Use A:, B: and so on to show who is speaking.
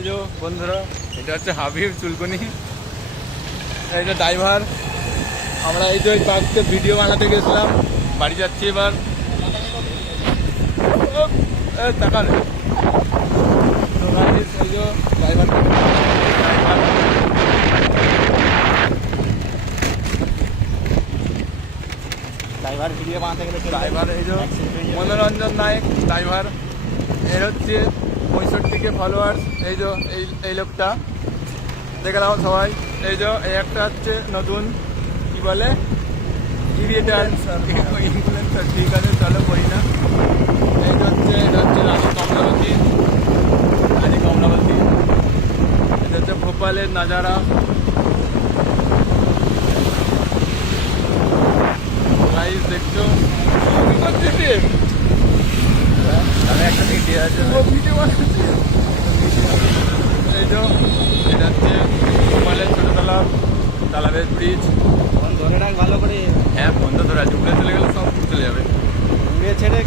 A: এই যে বন্ধুরা এটা হচ্ছে হাবিব চুলকুনি। এই যে ড্রাইভার আমরা এই যে পার্কতে ভিডিও বানাতে গেছিলাম বাড়ি যাচ্ছি এবার। তো এই যে ড্রাইভার ড্রাইভার
B: ড্রাইভার ভিডিও বানাতে গেলে
A: ড্রাইভার এই যে মনোরঞ্জন নায়ক ড্রাইভার এর হচ্ছে পঁয়ষট্টি কে ফলোয়ার্স এই যে, এই এই লোকটা। দেখে নাও সবাই। এই যে, এই একটা হচ্ছে নতুন, কি বলে? ইনফ্লুয়েন্সার ঠিক আছে, চলো করি না। এই হচ্ছে, এটা হচ্ছে রানী কমলাবতী। রানী কমলাবতী। এটা হচ্ছে ভোপালের নাজারা। গাইস দেখছ?
B: একটা আছে?
A: এই তো এটা হচ্ছে ভোপালের ছোটো তালাব তালাবের ব্রিজ
B: ধরে রাখ ভালো করে।
A: হ্যাঁ বন্ধ ধরে আছে উড়ে চলে গেলে সব চলে যাবে।
B: উড়ে ছেড়ে